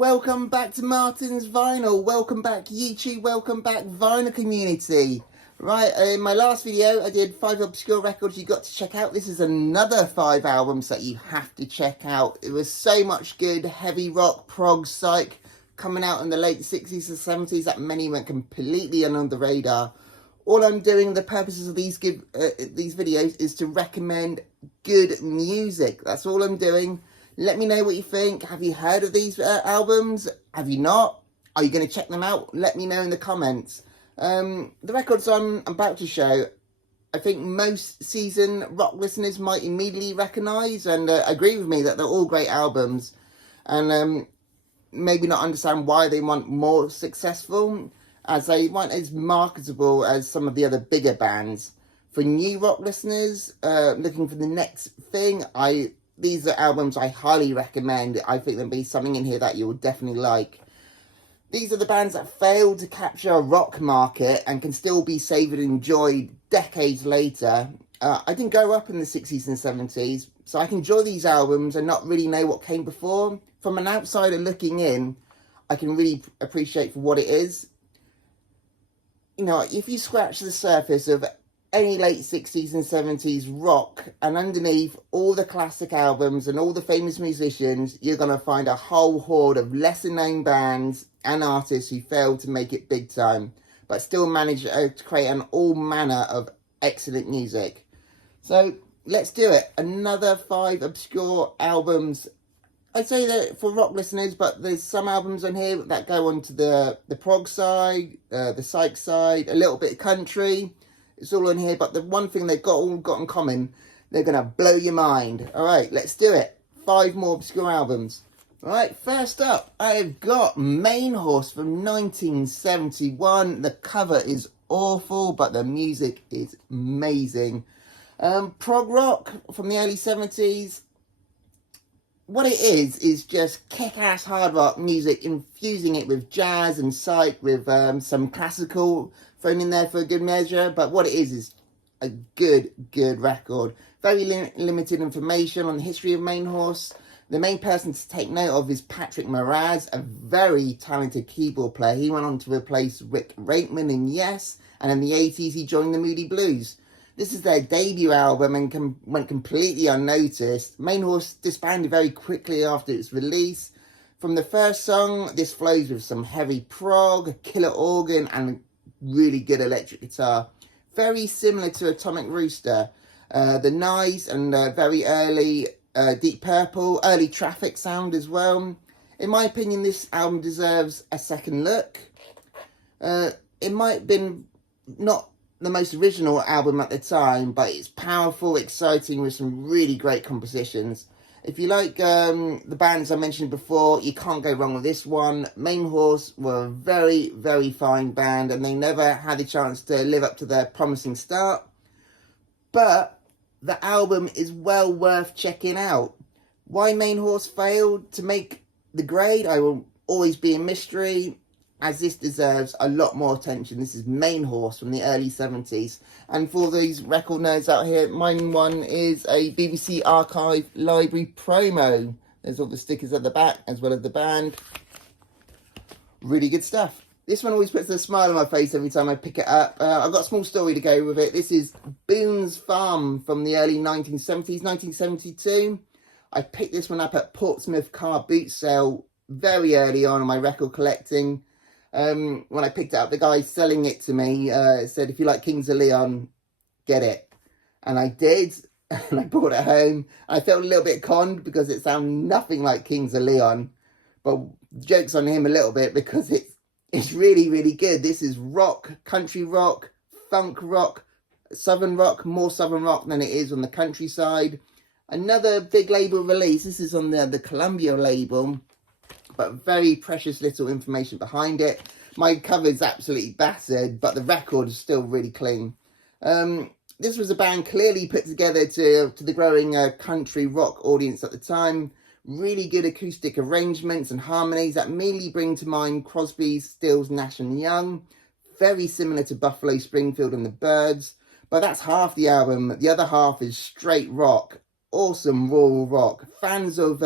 Welcome back to Martin's Vinyl. Welcome back YouTube. Welcome back Vinyl community. Right, in my last video I did 5 obscure records you got to check out. This is another 5 albums that you have to check out. It was so much good heavy rock, prog, psych coming out in the late 60s and 70s that many went completely under the radar. All I'm doing, the purposes of these videos is to recommend good music. That's all I'm doing. Let me know what you think. Have you heard of these albums? Have you not? Are you going to check them out? Let me know in the comments. The records I'm about to show, I think most seasoned rock listeners might immediately recognise and agree with me that they're all great albums. And maybe not understand why they weren't more successful, as they weren't as marketable as some of the other bigger bands. For new rock listeners looking for the next thing, these are albums I highly recommend. I think there'll be something in here that you'll definitely like. These are the bands that failed to capture a rock market and can still be savoured and enjoyed decades later. I didn't grow up in the 60s and 70s, so I can enjoy these albums and not really know what came before. From an outsider looking in, I can really appreciate for what it is. You know, if you scratch the surface of any late 60s and 70s rock, and underneath all the classic albums and all the famous musicians, you're going to find a whole horde of lesser known bands and artists who failed to make it big time, but still managed to create an all manner of excellent music. So let's do it. Another 5 obscure albums. I'd say that for rock listeners, but there's some albums on here that go onto the prog side, the psych side, a little bit of country. It's all on here, but the one thing they've all got in common, they're going to blow your mind. All right, let's do it. 5 more obscure albums. All right, first up, I've got Main Horse from 1971. The cover is awful, but the music is amazing. Prog rock from the early 70s. What it is just kick-ass hard rock music, infusing it with jazz and psych, with some classical thrown in there for a good measure. But what it is a good record. Very limited information on the history of Main Horse. The main person to take note of is Patrick Moraz, a very talented keyboard player. He went on to replace Rick Wakeman in Yes, and in the 80s he joined the Moody Blues. This is their debut album and went completely unnoticed. Main Horse disbanded very quickly after its release. From the first song, this flows with some heavy prog, killer organ, and really good electric guitar. Very similar to Atomic Rooster. The nice and very early Deep Purple, early Traffic sound as well. In my opinion, this album deserves a second look. It might have been not the most original album at the time, but it's powerful, exciting, with some really great compositions. If you like the bands I mentioned before, you can't go wrong with this one. Main Horse were a very fine band, and they never had the chance to live up to their promising start. But the album is well worth checking out. Why Main Horse failed to make the grade, I will always be a mystery, as this deserves a lot more attention. This is Main Horse from the early 70s. And for these record nerds out here, mine one is a BBC Archive Library promo. There's all the stickers at the back, as well as the band. Really good stuff. This one always puts a smile on my face every time I pick it up. I've got a small story to go with it. This is Boone's Farm from the early 1970s, 1972. I picked this one up at Portsmouth car boot sale very early on in my record collecting. When I picked it up, the guy selling it to me said, if you like Kings of Leon, get it. And I did, and I brought it home. I felt a little bit conned because it sounded nothing like Kings of Leon. But joke's on him a little bit, because it's really good. This is rock, country rock, funk rock, southern rock, more southern rock than it is on the countryside. Another big label release. This is on the Columbia label, but very precious little information behind it. My cover is absolutely battered, but the record is still really clean. This was a band clearly put together to the growing country rock audience at the time. Really good acoustic arrangements and harmonies that immediately bring to mind Crosby, Stills, Nash and Young. Very similar to Buffalo Springfield and the Byrds, but that's half the album. The other half is straight rock, awesome rural rock. Fans of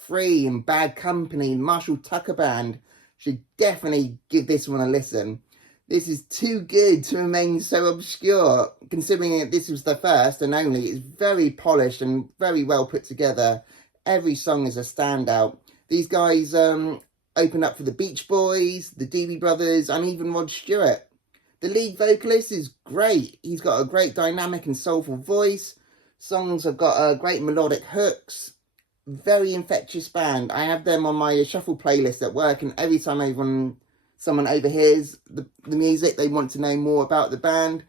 Free and Bad Company, Marshall Tucker Band. Should definitely give this one a listen. This is too good to remain so obscure, considering that this was the first and only. It's very polished and very well put together. Every song is a standout. These guys opened up for the Beach Boys, the Doobie Brothers, and even Rod Stewart. The lead vocalist is great. He's got a great dynamic and soulful voice. Songs have got great melodic hooks. Very infectious band. I have them on my shuffle playlist at work, and every time someone overhears the music, they want to know more about the band.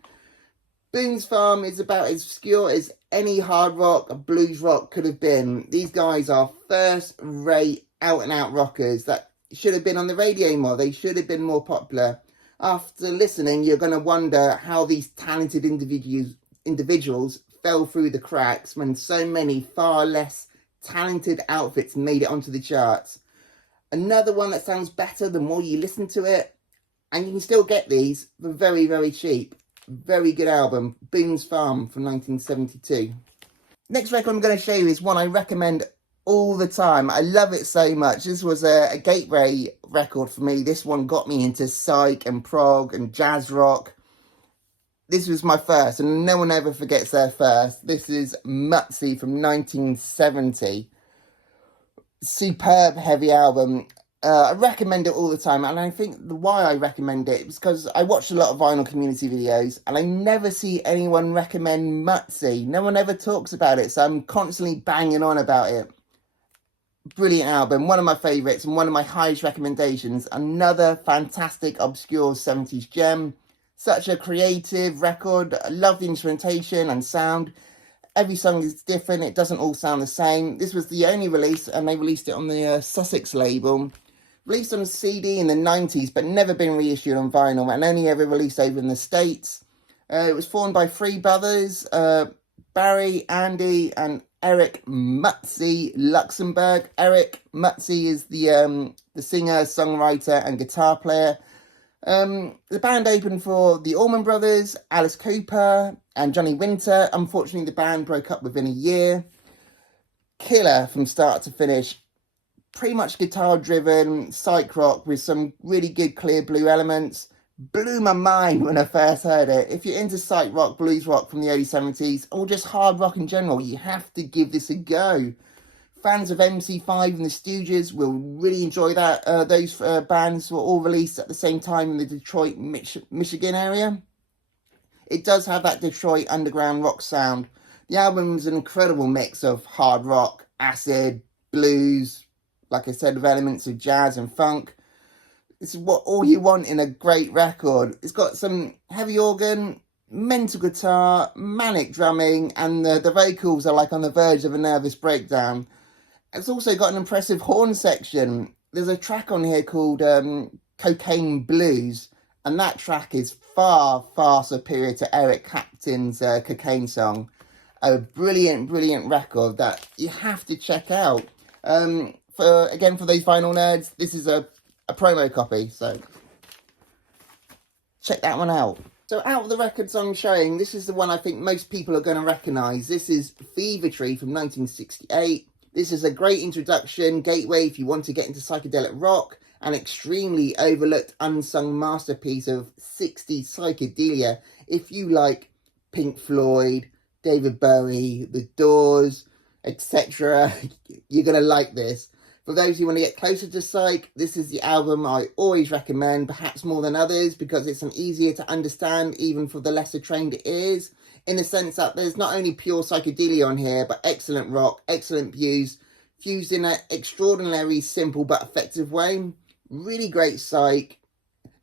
Boone's Farm is about as obscure as any hard rock or blues rock could have been. These guys are first-rate, out-and-out rockers that should have been on the radio more. They should have been more popular. After listening, you're going to wonder how these talented individuals fell through the cracks when so many far less talented outfits made it onto the charts. Another one that sounds better the more you listen to it, and you can still get these for very, very cheap. Very good album, Boone's Farm from 1972. Next record I'm going to show you is one I recommend all the time. I love it so much. This was a gateway record for me. This one got me into psych and prog and jazz rock. This was my first, and no one ever forgets their first. This is Muty from 1970. Superb heavy album. I recommend it all the time, and I think why I recommend it is because I watch a lot of vinyl community videos, and I never see anyone recommend Muty. No one ever talks about it, so I'm constantly banging on about it. Brilliant album, one of my favourites and one of my highest recommendations. Another fantastic obscure 70s gem. Such a creative record. I love the instrumentation and sound. Every song is different. It doesn't all sound the same. This was the only release, and they released it on the Sussex label. Released on CD in the 90s, but never been reissued on vinyl, and only ever released over in the States. It was formed by three brothers, Barry, Andy, and Eric Muty Luxembourg. Eric Muty is the singer, songwriter, and guitar player. The band opened for the Allman Brothers, Alice Cooper, and Johnny Winter. Unfortunately, the band broke up within a year. Killer from start to finish. Pretty much guitar-driven, psych rock with some really good clear blue elements. Blew my mind when I first heard it. If you're into psych rock, blues rock from the early 70s, or just hard rock in general, you have to give this a go. Fans of MC5 and the Stooges will really enjoy that. Those bands were all released at the same time in the Detroit, Michigan area. It does have that Detroit underground rock sound. The album's an incredible mix of hard rock, acid, blues, like I said, with elements of jazz and funk. This is what all you want in a great record. It's got some heavy organ, mental guitar, manic drumming, and the vocals are like on the verge of a nervous breakdown. It's also got an impressive horn section. There's a track on here called Cocaine Blues, and that track is far, far superior to Eric Clapton's Cocaine song. A brilliant, brilliant record that you have to check out. For those vinyl nerds, this is a promo copy, so check that one out. So out of the records I'm showing, this is the one I think most people are going to recognise. This is Fever Tree from 1968. This is a great introduction, gateway if you want to get into psychedelic rock, an extremely overlooked, unsung masterpiece of 60s psychedelia. If you like Pink Floyd, David Bowie, The Doors, etc., you're going to like this. For those who want to get closer to psych, this is the album I always recommend, perhaps more than others, because it's an easier to understand, even for the lesser trained ears, in the sense that there's not only pure psychedelia on here, but excellent rock, excellent views, fused in an extraordinarily simple but effective way. Really great psych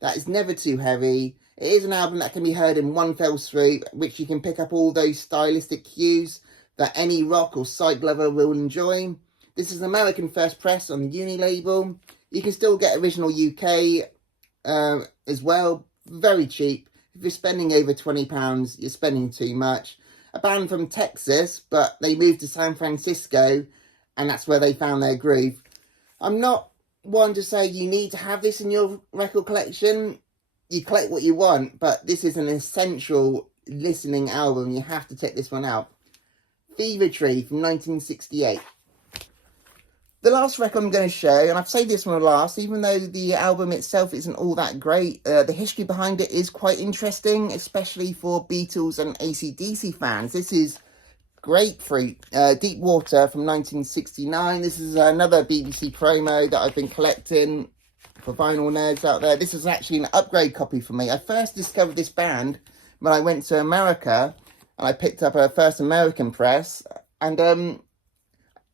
that is never too heavy. It is an album that can be heard in one fell swoop, which you can pick up all those stylistic cues that any rock or psych lover will enjoy. This is an American first press on the Uni label. You can still get original UK as well, very cheap. If you're spending over £20, you're spending too much. A band from Texas, but they moved to San Francisco, and that's where they found their groove. I'm not one to say you need to have this in your record collection. You collect what you want, but this is an essential listening album. You have to check this one out. Fever Tree from 1968. The last record I'm going to show, and I've saved this one last, even though the album itself isn't all that great, the history behind it is quite interesting, especially for Beatles and AC/DC fans. This is Grapefruit, Deep Water from 1969. This is another BBC promo that I've been collecting for vinyl nerds out there. This is actually an upgrade copy for me. I first discovered this band when I went to America, and I picked up a first American press, and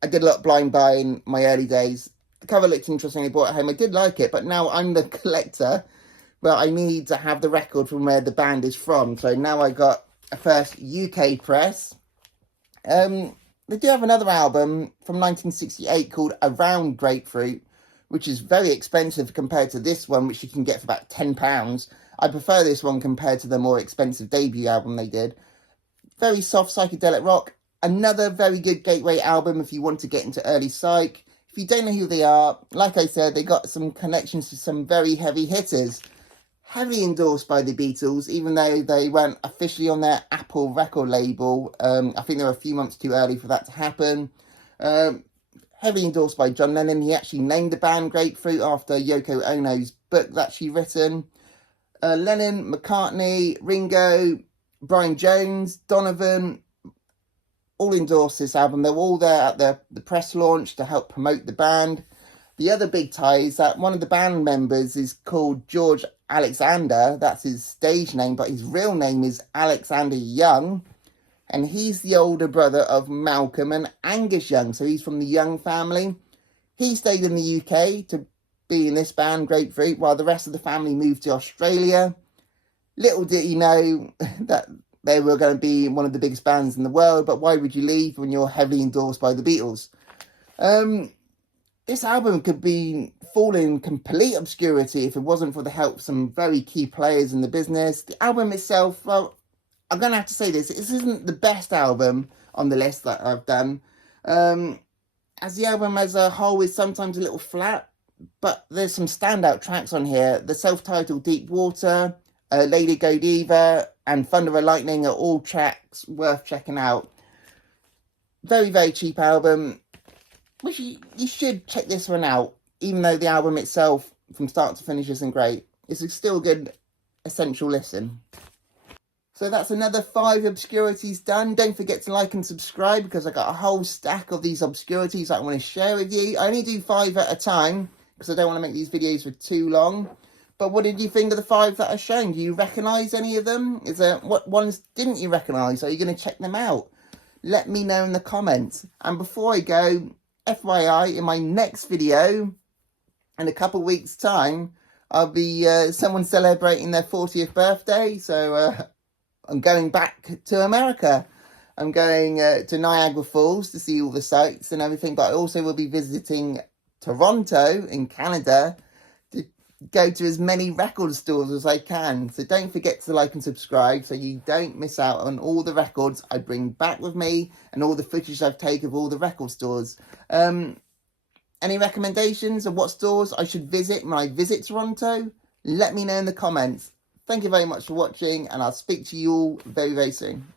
I did a lot of blind buy in my early days. The cover looked interesting, I bought it home. I did like it, but now I'm the collector. Well, I need to have the record from where the band is from. So now I got a first UK press. They do have another album from 1968 called Around Grapefruit, which is very expensive compared to this one, which you can get for about £10. I prefer this one compared to the more expensive debut album they did. Very soft psychedelic rock. Another very good gateway album if you want to get into early psych. If you don't know who they are, like I said, they got some connections to some very heavy hitters. Heavily endorsed by the Beatles, even though they weren't officially on their Apple record label. I think they were a few months too early for that to happen. Heavily endorsed by John Lennon. He actually named the band Grapefruit after Yoko Ono's book that she written. Lennon, McCartney, Ringo, Brian Jones, Donovan, all endorsed this album. They were all there at the press launch to help promote the band. The other big tie is that one of the band members is called George Alexander. That's his stage name, but his real name is Alexander Young. And he's the older brother of Malcolm and Angus Young. So he's from the Young family. He stayed in the UK to be in this band, Grapefruit, while the rest of the family moved to Australia. Little did he know that they were going to be one of the biggest bands in the world, but why would you leave when you're heavily endorsed by the Beatles? This album could fall in complete obscurity if it wasn't for the help of some very key players in the business. The album itself, well, I'm going to have to say this isn't the best album on the list that I've done. As the album as a whole is sometimes a little flat, but there's some standout tracks on here. The self-titled Deep Water, Lady Godiva, and Thunder and Lightning are all tracks worth checking out. Very, very cheap album. Which you should check this one out, even though the album itself, from start to finish, isn't great. It's still a good, essential listen. So that's another 5 obscurities done. Don't forget to like and subscribe, because I got a whole stack of these obscurities that I want to share with you. I only do 5 at a time, because I don't want to make these videos for too long. But what did you think of the 5 that I've shown? Do you recognise any of them? What ones didn't you recognise? Are you going to check them out? Let me know in the comments. And before I go, FYI, in my next video, in a couple of weeks' time, I'll be someone celebrating their 40th birthday. So I'm going back to America. I'm going to Niagara Falls to see all the sights and everything. But I also will be visiting Toronto in Canada to go to as many record stores as I can. So don't forget to like and subscribe so you don't miss out on all the records I bring back with me and all the footage I've taken of all the record stores. Any recommendations of what stores I should visit when I visit Toronto? Let me know in the comments. Thank you very much for watching, and I'll speak to you all very, very soon.